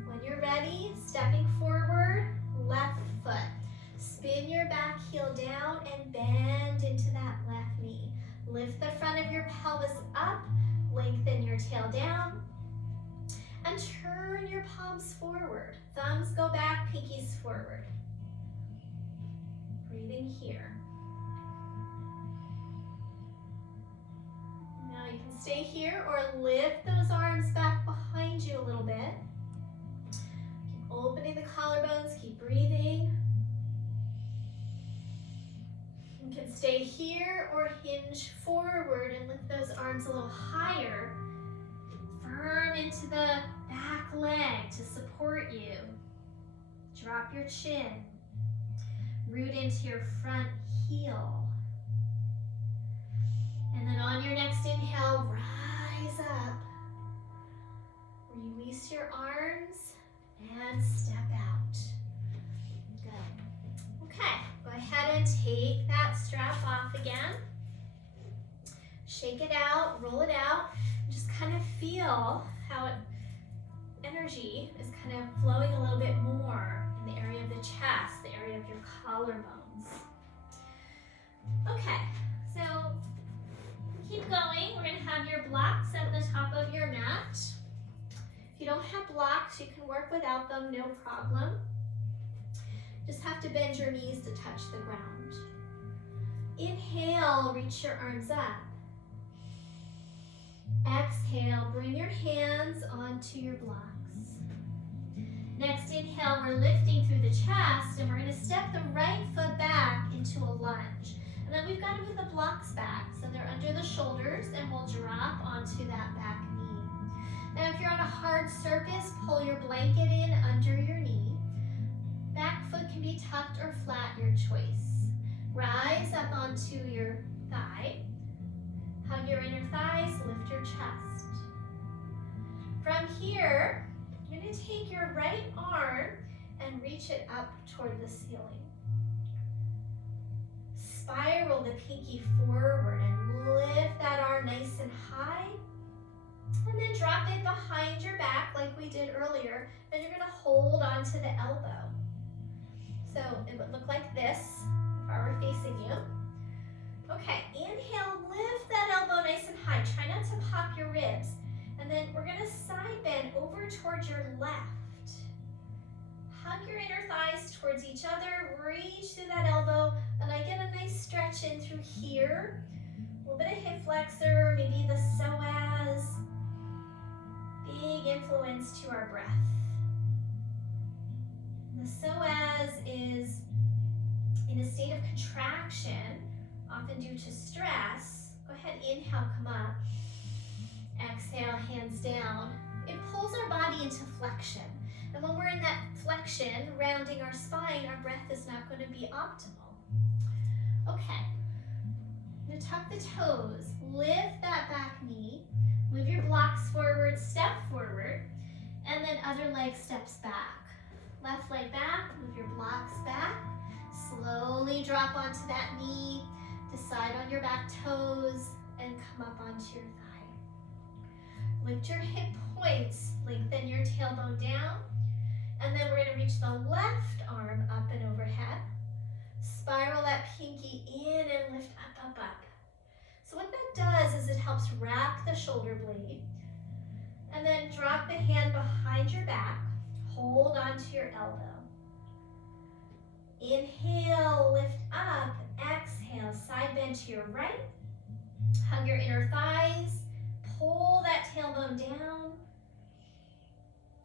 When you're ready, stepping forward, left foot. Spin your back heel down and bend into that left knee. Lift the front of your pelvis up, lengthen your tail down, and turn your palms forward. Thumbs go back, pinkies forward. Breathing here. Now you can stay here or lift those arms back behind you a little bit. Keep opening the collarbones, keep breathing. You can stay here or hinge forward and lift those arms a little higher. Firm into the back leg to support you. Drop your chin. Root into your front heel. And then on your next inhale, rise up. Release your arms and step out. Good. Okay, go ahead and take that strap off again. Shake it out, roll it out. Just kind of feel how energy is kind of flowing a little bit more in the area of the chest, the area of your collarbones. Okay, so keep going. We're going to have your blocks at the top of your mat. If you don't have blocks, you can work without them, no problem. Just have to bend your knees to touch the ground. Inhale, reach your arms up. Exhale, bring your hands onto your blocks. Next inhale, we're lifting through the chest and we're going to step the right foot back into a lunge. And then we've got to move the blocks back so they're under the shoulders and we'll drop onto that back knee. Now if you're on a hard surface, pull your blanket in under your knee. Back foot can be tucked or flat, your choice. Rise up onto your thigh. Hug your inner thighs, lift your chest. From here, you're going to take your right arm and reach it up toward the ceiling. Spiral the pinky forward and lift that arm nice and high. And then drop it behind your back like we did earlier. And you're going to hold onto the elbow. So it would look like this if I were facing you. Okay, inhale, lift that elbow nice and high. Try not to pop your ribs. And then we're going to side bend over towards your left. Hug your inner thighs towards each other. Reach through that elbow. And I get a nice stretch in through here. A little bit of hip flexor, maybe the psoas. Big influence to our breath. The psoas is in a state of contraction, often due to stress. Go ahead, inhale, come up. Exhale, hands down. It pulls our body into flexion. And when we're in that flexion, rounding our spine, our breath is not going to be optimal. Okay. I'm going to tuck the toes. Lift that back knee. Move your blocks forward, step forward. And then other leg steps back. Left leg back, move your blocks back. Slowly drop onto that knee. Decide on your back toes and come up onto your thigh. Lift your hip points, lengthen your tailbone down. And then we're going to reach the left arm up and overhead. Spiral that pinky in and lift up, up, up. So what that does is it helps wrap the shoulder blade. And then drop the hand behind your back. Hold onto your elbow. Inhale, lift up. Exhale, side bend to your right. Hug your inner thighs. Pull that tailbone down.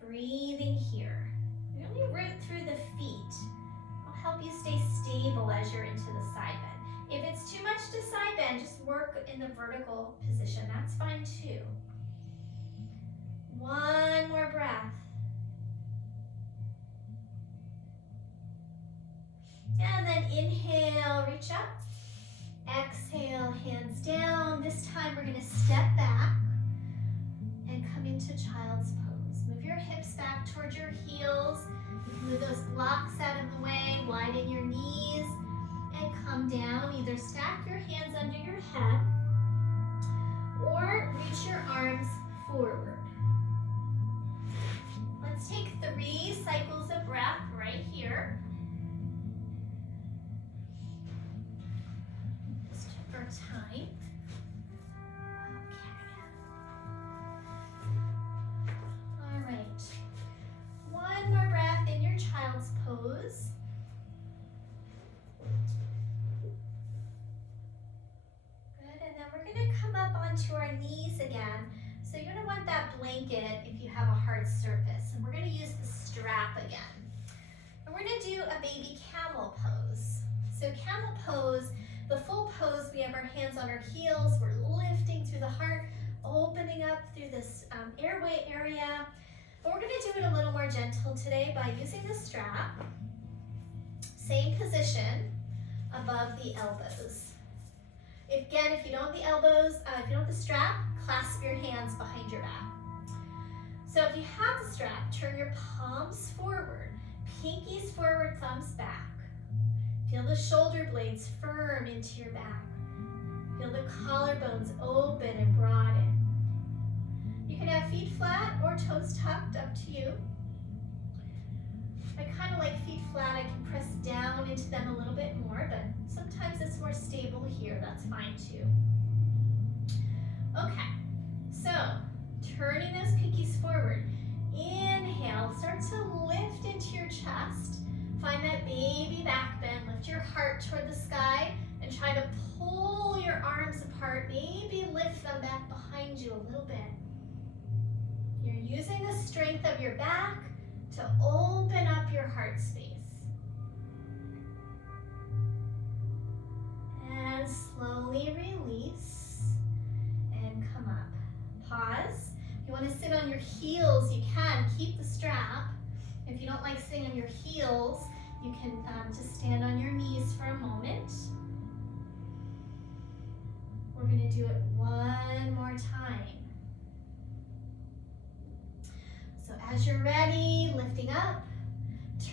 Breathing here. Really root through the feet. I'll help you stay stable as you're into the side bend. If it's too much to side bend, just work in the vertical position. That's fine too. One more breath. And then inhale, reach up. Exhale, hands down. This time we're going to step back and come into child's pose. Move your hips back towards your heels. You can move those blocks out of the way, widen your knees, and come down. Either stack your hands under your head or reach your arms forward. Let's take 3 cycles of breath right here. Just check our time. Okay. All right. One more breath in your child's pose. Good, and then we're going to come up onto our knees again. So you're going to want that blanket if you have a hard surface. And we're going to use the strap again. And we're going to do a baby camel pose. So camel pose, the full pose, we have our hands on our heels. We're lifting through the heart, opening up through this airway area. But we're going to do it a little more gentle today by using the strap. Same position above the elbows. Again, if you don't have the elbows, if you don't have the strap, clasp your hands behind your back. So if you have the strap, turn your palms forward, pinkies forward, thumbs back. Feel the shoulder blades firm into your back. Feel the collarbones open and broaden. You can have feet flat or toes tucked, up to you. I kind of like feet flat. I can press down into them a little bit more, but sometimes it's more stable here. That's fine too. Okay, so turning those pinkies forward. Inhale, start to lift into your chest. Find that baby back bend. Lift your heart toward the sky and try to pull your arms apart. Maybe lift them back behind you a little bit. You're using the strength of your back to open up your heart space. And slowly release and come up. Pause. If you want to sit on your heels, you can. Keep the strap. If you don't like sitting on your heels, you can just stand on your knees for a moment. We're going to do it one more time. So as you're ready, lifting up,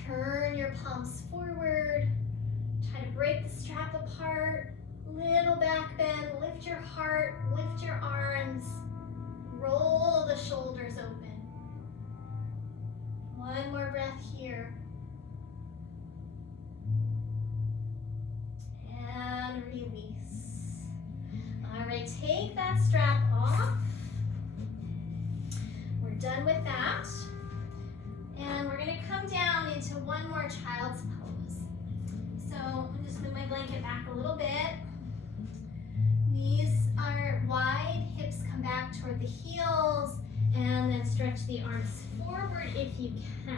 turn your palms forward. Try to break the strap apart. Little back bend, lift your heart, lift your arms. Roll the shoulders open. One more breath here. And release. All right, take that strap off. We're done with that. And we're gonna come down into one more child's pose. So I'm just move my blanket back a little bit. Knees are wide, hips come back toward the heels, and then stretch the arms forward if you can.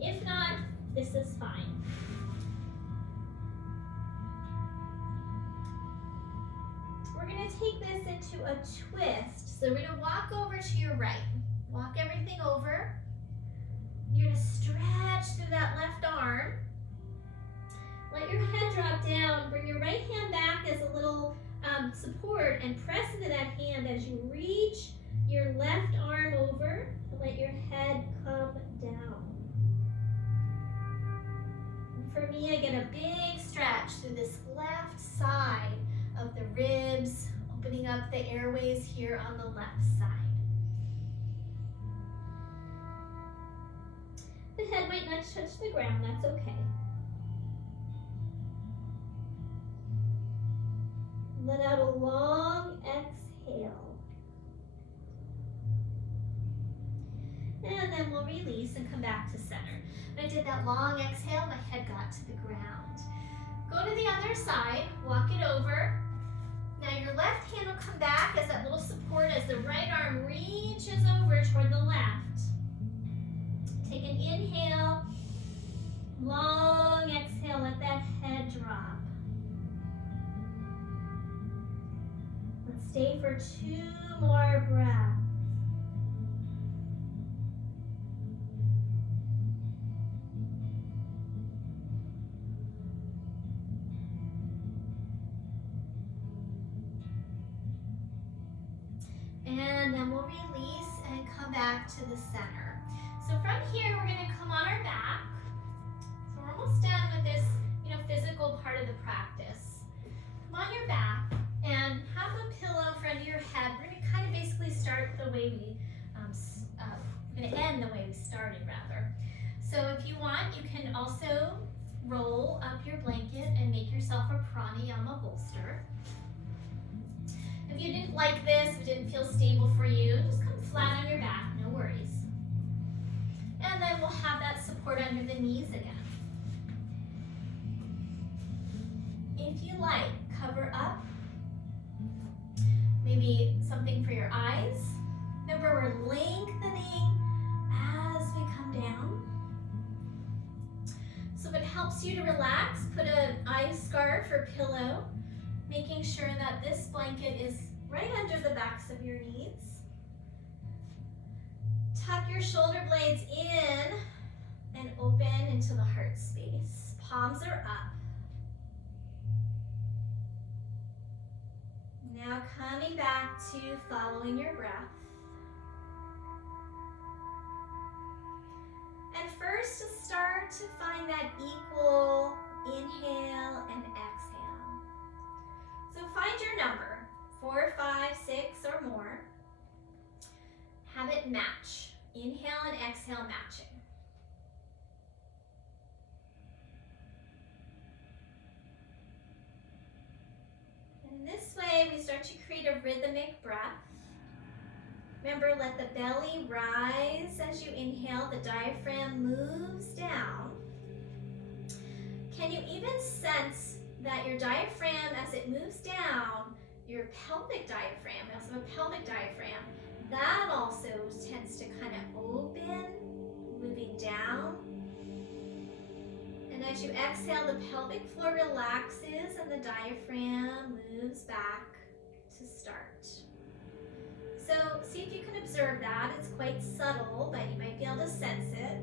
If not, this this is fine. We're going to take this into a twist. So we're going to walk over to your right. Walk everything over. You're going to stretch through that left arm. Let your head drop down. Bring your right hand back as a little support and press into that hand as you reach your left arm over and let your head come down. And for me, I get a big stretch through this left side of the ribs, opening up the airways here on the left side. The head might not touch the ground, that's okay. Let out a long exhale. And then we'll release and come back to center. When I did that long exhale, my head got to the ground. Go to the other side, walk it over. Now your left hand will come back as that little support as the right arm reaches over toward the left. Take an inhale, long exhale, let that head drop. Let's stay for 2 more breaths. And then we'll release and come back to the center. So from here, we're going to come on our back. So we're almost done with this, physical part of the practice. Come on your back and have a pillow in front of your head. We're going to kind of basically start the way we're going to end the way we started, rather. So if you want, you can also roll up your blanket and make yourself a pranayama bolster. If you didn't like this, if it didn't feel stable for you, just come flat on your back, no worries. And then we'll have that support under the knees again. If you like, cover up. Maybe something for your eyes. Remember, we're lengthening as we come down. So if it helps you to relax, put an eye scarf or pillow, making sure that this blanket is right under the backs of your knees. Tuck your shoulder blades in and open into the heart space. Palms are up. Now coming back to following your breath. And first, to start to find that equal inhale and exhale. So find your number, 4, 5, 6, or more. Have it match. Inhale and exhale matching. And this way, we start to create a rhythmic breath. Remember, let the belly rise as you inhale. The diaphragm moves down. Can you even sense that your diaphragm, as it moves down, your pelvic diaphragm, we also have a pelvic diaphragm, that also tends to kind of open, moving down. And as you exhale, the pelvic floor relaxes and the diaphragm moves back to start. So see if you can observe that. It's quite subtle, but you might be able to sense it.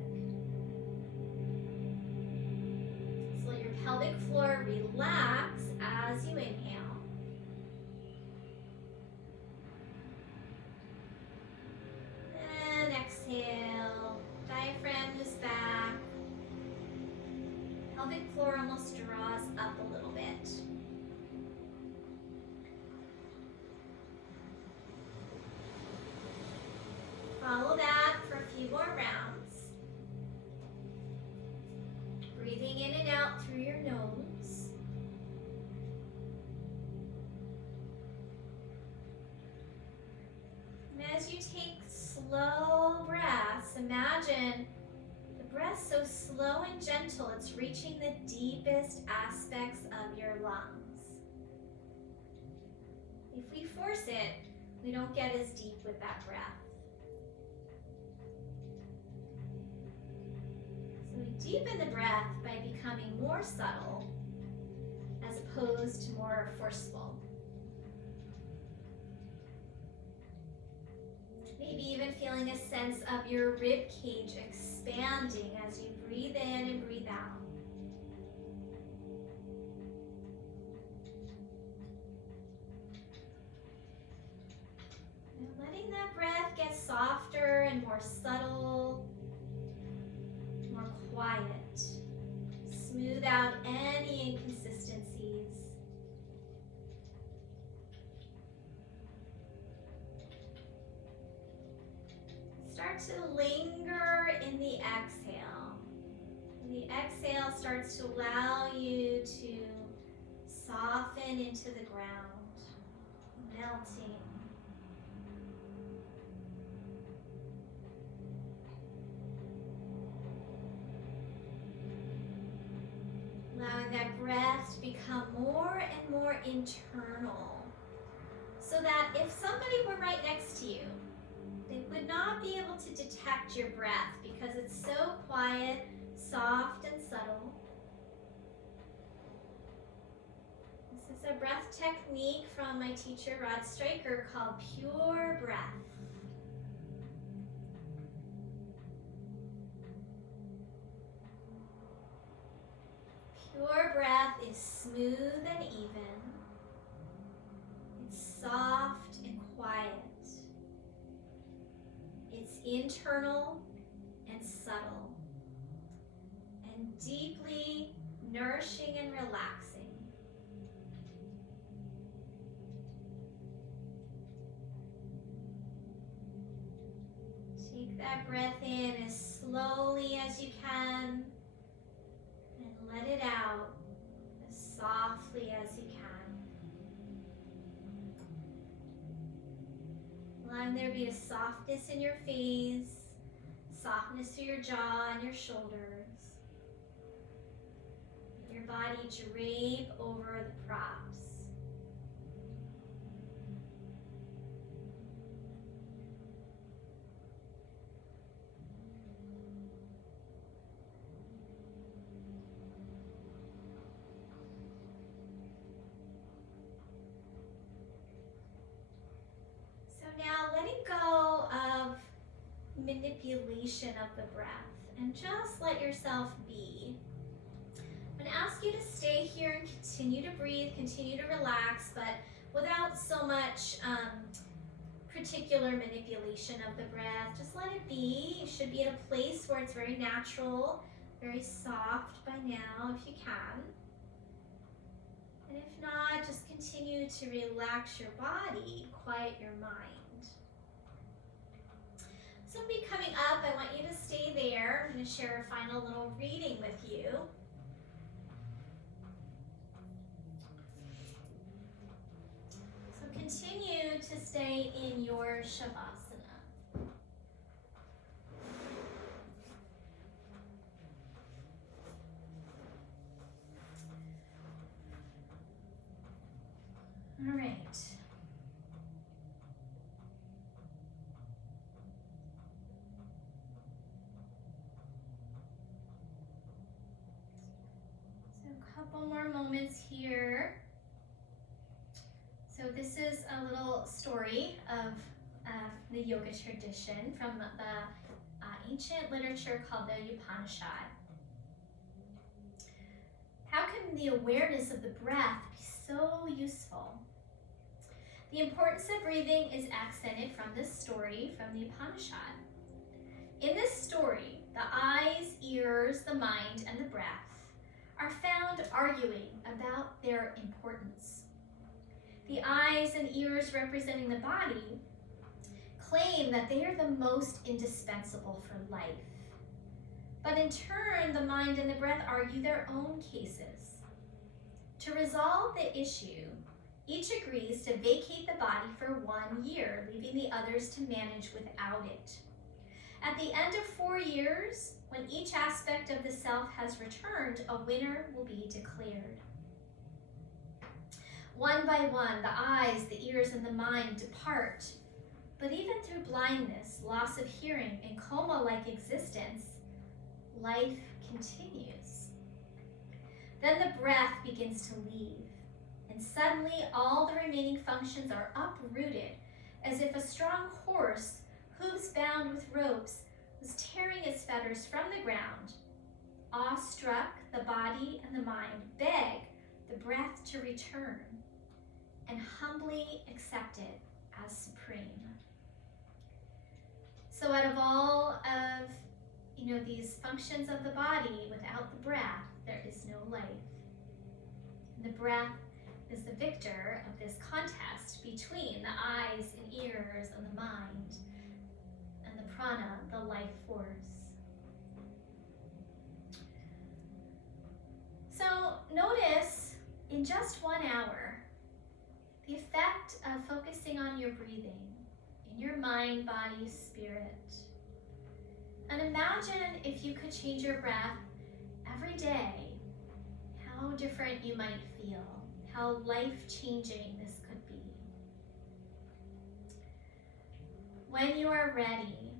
So let your pelvic floor relax as you inhale. And exhale. Diaphragm moves back. Pelvic floor almost draws up a little bit. Follow that for a few more rounds. Breathing in and out through your nose. And as you take slow breaths, imagine the breath so slow and gentle, it's reaching the deepest aspects of your lungs. If we force it, we don't get as deep with that breath. So we deepen the breath by becoming more subtle as opposed to more forceful. Maybe even feeling a sense of your rib cage expanding as you breathe in and breathe out. And letting that breath get softer and more subtle, more quiet. Smooth out any inconsistencies. Start to linger in the exhale. And the exhale starts to allow you to soften into the ground, melting. Allowing that breath to become more and more internal, so that if somebody were right next to you, they would not be able to detect your breath because it's so quiet, soft, and subtle. This is a breath technique from my teacher, Rod Stryker, called Pure Breath. Pure breath is smooth and even. It's soft and quiet. It's internal and subtle, and deeply nourishing and relaxing. Take that breath in as slowly as you can, and let it out as softly as you can. Allowing there to be a softness in your face, softness through your jaw and your shoulders. Let your body drape over the props. Now letting go of manipulation of the breath and just let yourself be. I'm going to ask you to stay here and continue to breathe, continue to relax, but without so much particular manipulation of the breath. Just let it be. You should be at a place where it's very natural, very soft by now if you can. And if not, just continue to relax your body, quiet your mind. So I'll be coming up. I want you to stay there. I'm going to share a final little reading with you. So continue to stay in your Shavasana. All right. Couple more moments here. So this is a little story of the yoga tradition from the ancient literature called the Upanishad. How can the awareness of the breath be so useful? The importance of breathing is accented from this story from the Upanishad. In this story, the eyes, ears, the mind, and the breath are found arguing about their importance. The eyes and ears representing the body claim that they are the most indispensable for life. But in turn, the mind and the breath argue their own cases. To resolve the issue, each agrees to vacate the body for 1 year, leaving the others to manage without it. At the end of 4 years, when each aspect of the self has returned, a winner will be declared. One by one, the eyes, the ears, and the mind depart. But even through blindness, loss of hearing, and coma-like existence, life continues. Then the breath begins to leave, and suddenly all the remaining functions are uprooted, as if a strong horse, hooves bound with ropes, was tearing its fetters from the ground. Awestruck, the body and the mind beg the breath to return and humbly accept it as supreme. So out of all of these functions of the body, without the breath, there is no life. And the breath is the victor of this contest between the eyes and ears and the mind and the prana, the life force. So notice in just 1 hour, the effect of focusing on your breathing in your mind, body, spirit. And imagine if you could change your breath every day, how different you might feel, how life-changing this could be. When you are ready,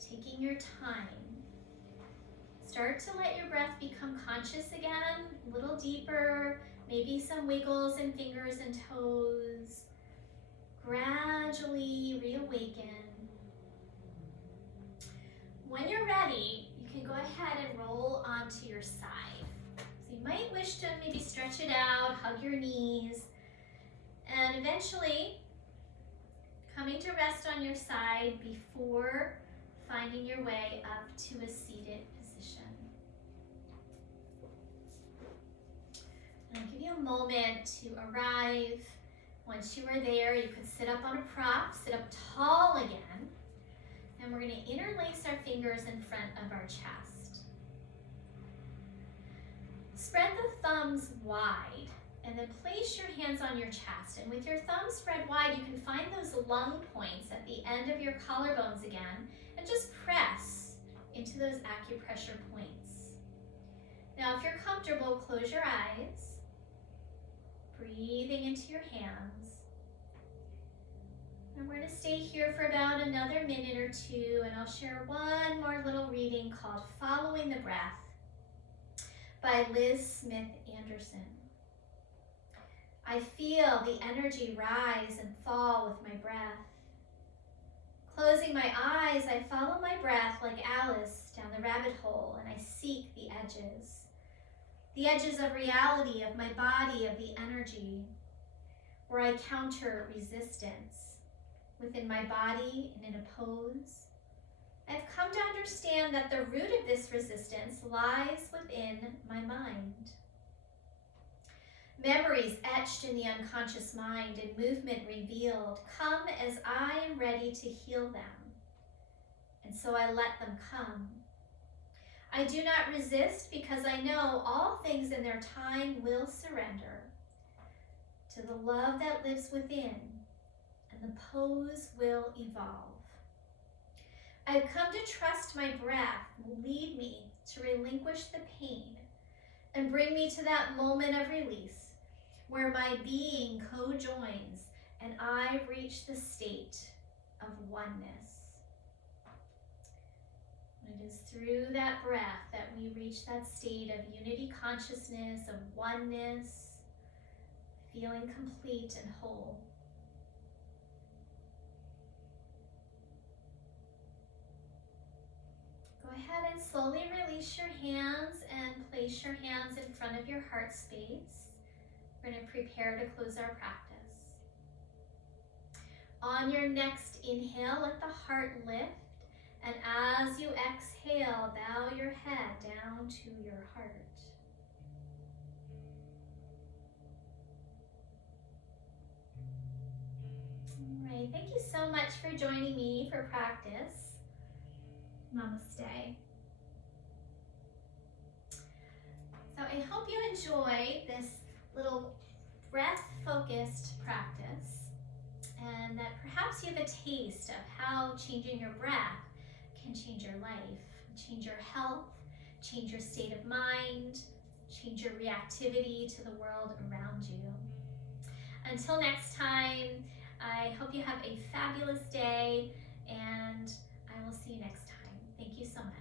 taking your time, start to let your breath become conscious again, a little deeper, maybe some wiggles in fingers and toes. Gradually reawaken. When you're ready, you can go ahead and roll onto your side. So you might wish to maybe stretch it out, hug your knees, and eventually coming to rest on your side before finding your way up to a seated position. And I'll give you a moment to arrive. Once you are there, you could sit up on a prop, sit up tall again, and we're going to interlace our fingers in front of our chest. Spread the thumbs wide, and then place your hands on your chest. And with your thumbs spread wide, you can find those lung points at the end of your collarbones again, and just press into those acupressure points. Now, if you're comfortable, close your eyes, breathing into your hands. And we're going to stay here for about another minute or two, and I'll share one more little reading called Following the Breath by Liz Smith Anderson. I feel the energy rise and fall with my breath. Closing my eyes, I follow my breath like Alice down the rabbit hole, and I seek the edges of reality, of my body, of the energy, where I counter resistance within my body and in a pose. I've come to understand that the root of this resistance lies within my mind. Memories etched in the unconscious mind and movement revealed come as I am ready to heal them, and so I let them come. I do not resist because I know all things in their time will surrender to the love that lives within, and the pose will evolve. I've come to trust my breath will lead me to relinquish the pain and bring me to that moment of release where my being co-joins and I reach the state of oneness. It is through that breath that we reach that state of unity consciousness, of oneness, feeling complete and whole. Go ahead and slowly release your hands and place your hands in front of your heart space. We're going to prepare to close our practice. On your next inhale, let the heart lift. And as you exhale, bow your head down to your heart. All right, thank you so much for joining me for practice. Namaste. So I hope you enjoy this little breath-focused practice, and that perhaps you have a taste of how changing your breath can change your life, change your health, change your state of mind, change your reactivity to the world around you. Until next time, I hope you have a fabulous day, and I will see you next time. Thank you so much.